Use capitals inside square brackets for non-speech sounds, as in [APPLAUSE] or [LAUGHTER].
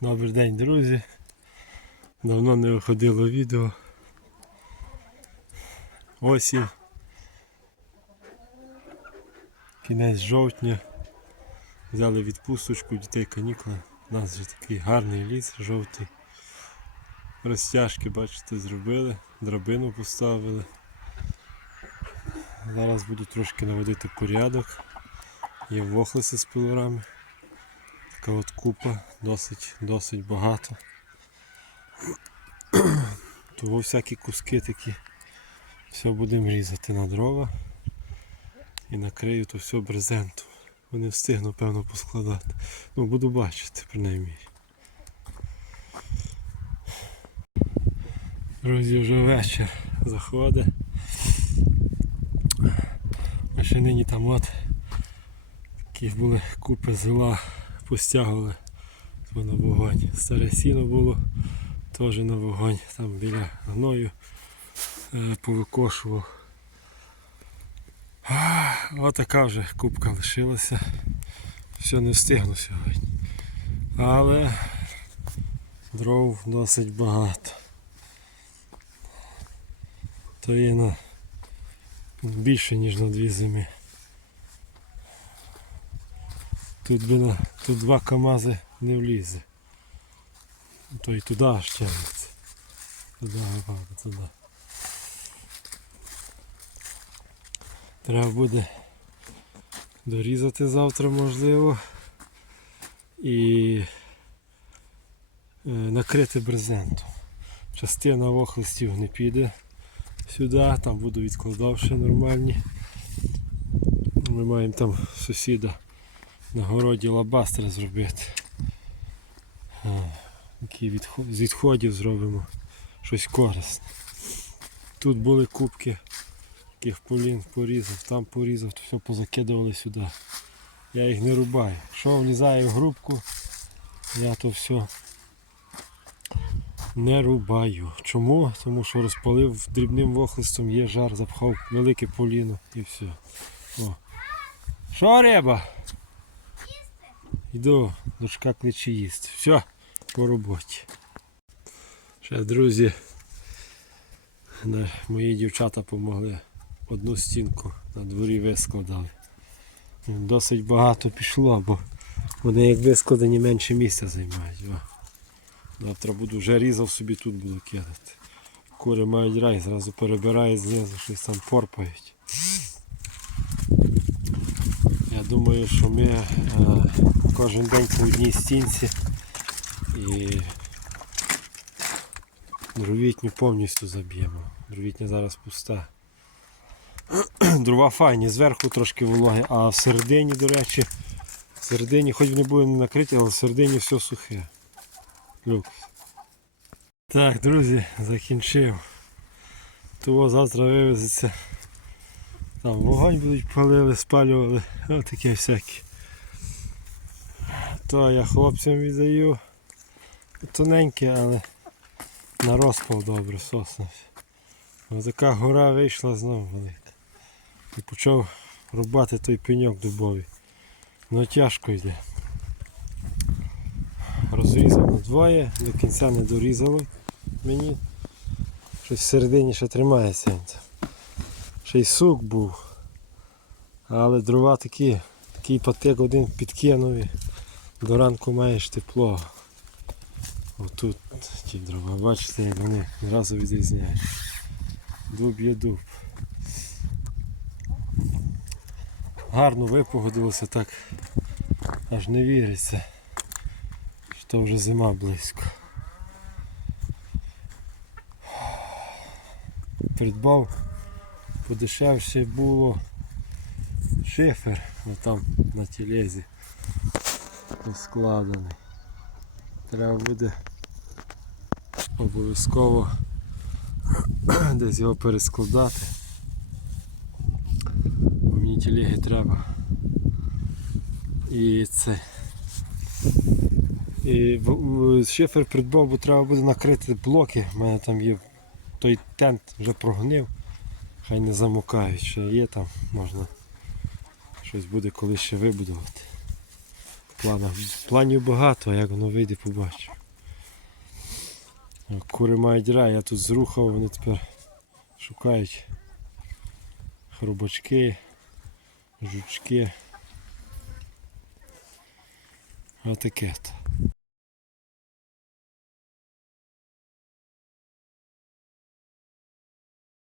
Добрий день, друзі. Давно не виходило відео. Осінь. Кінець жовтня. Взяли відпусточку, дітей канікули. У нас вже такий гарний ліс жовтий. Розтяжки, бачите, зробили, драбину поставили. Зараз буду трошки наводити порядок. Є вохлиси з пилорами. Така от купа, досить, досить багато. Того всякі куски такі. Все будемо різати на дрова і накрию то все брезентом. Вони встигну, певно, поскладати. Ну, буду бачити, принаймні. Друзі, вже вечір заходить. Ми ще нині там от такі були купи зила, постягували на вогонь. Старе сіно було теж на вогонь, там біля гною е, повикошував. Отака вже кубка лишилася. Все не встигну сьогодні. Але дров досить багато. То є на більше ніж на дві зими. Тут би тут два КАМАЗи не влізе. То й туди аж тягнеться. Туди туди. Треба буде дорізати завтра можливо і е, накрити брезентом. Частина вохлистів не піде сюди, там буду відкладав ще нормальні. Ми маємо там сусіда на городі лабастер зробити. А, Які відход- з відходів зробимо щось корисне. Тут були кубки, яких полін порізав, там порізав, то все позакидували сюди. Я їх не рубаю. Що влізає в грубку, я то все не рубаю. Чому? Тому що розпалив дрібним вохлистом, є жар, запхав велике поліно і все. Що риба? Йду, дочка кличе їсти. Все, по роботі. Ще, друзі, мої дівчата допомогли. Одну стінку на дворі вискладали. Досить багато пішло, бо вони як вискладені менше місця займають. Завтра буду вже різав собі тут буду кидати. Кури мають рай, зразу перебирають знизу, щось там порпають. Я думаю, що ми е, кожен день по одній стінці і дровітню повністю заб'ємо. Дровітня зараз пуста. [CLEARS THROAT] Дрова файні, зверху трошки вологи, а всередині, до речі, всередині, хоч вони були не накриті, але всередині все сухе. Люкс. Так, друзі, закінчив. Того завтра вивезеться. Там вогонь будуть палили, спалювали, [LAUGHS] отаке всяке. То я хлопцям віддаю. Тоненьке, але на розпал добре сосна. Ось така гора вийшла знову велика. І почав рубати той пеньок дубовий. Ну тяжко йде. Розрізав на двоє, до кінця не дорізало мені. Щось всередині ще тримається. Ще й сук був. Але дрова такі, такий патик один підкинув до ранку маєш тепло. Отут ті дрова, бачите, як вони одразу відрізняють. Дуб є дуб. Гарно випогодилося так, аж не віриться, що вже зима близько. Придбав подешевше було шифер, там на тілезі складений. Треба буде обов'язково [CLEARS THROAT] десь його перескладати. Мені тілеги треба. І це. І шифер придбав, бо треба буде накрити блоки. У мене там є той тент вже прогнив. Хай не замокають, ще є там, можна щось буде коли ще вибудувати. планах. Планів багато, як воно вийде, побачу. Кури мають рай, я тут зрухав, вони тепер шукають хробачки, жучки. Отаке. то.